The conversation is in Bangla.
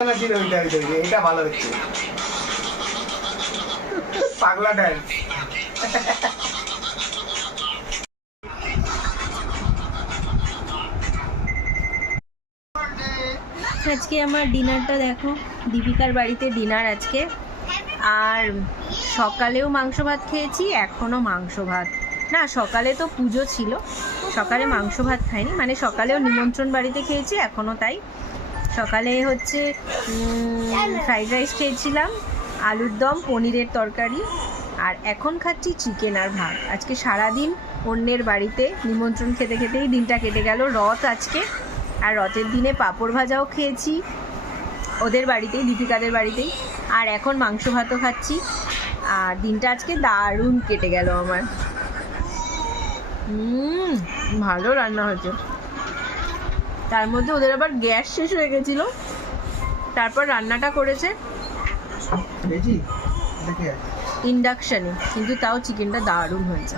এটা ভালো হচ্ছে পাগলা ডান্স। আজকে আমার ডিনারটা দেখো, দীপিকার বাড়িতে ডিনার আজকে। আর সকালেও মাংস ভাত খেয়েছি, এখনও মাংস ভাত। না, সকালে তো পুজো ছিল, সকালে মাংস ভাত খাইনি, মানে সকালেও নিমন্ত্রণ বাড়িতে খেয়েছি, এখনও তাই। সকালে হচ্ছে ফ্রাইড রাইস খেয়েছিলাম, আলুর দম, পনিরের তরকারি, আর এখন খাচ্ছি চিকেন আর ভাত। আজকে সারাদিন অন্যের বাড়িতে নিমন্ত্রণ খেতে খেতেই দিনটা কেটে গেল। রথ আজকে, আর রথের দিনে পাঁপড় ভাজাও খেয়েছি ওদের বাড়িতেই, দীপিকাদের বাড়িতেই। আর এখন মাংস ভাতও খাচ্ছি, আর দিনটা আজকে দারুণ কেটে গেল আমার। ভালো রান্না হয়েছে। তার মধ্যে ওদের আবার গ্যাস শেষ হয়ে গেছিলো, তারপর রান্নাটা করেছে ইন্ডাকশানে, কিন্তু তাও চিকেনটা দারুণ হয়েছে।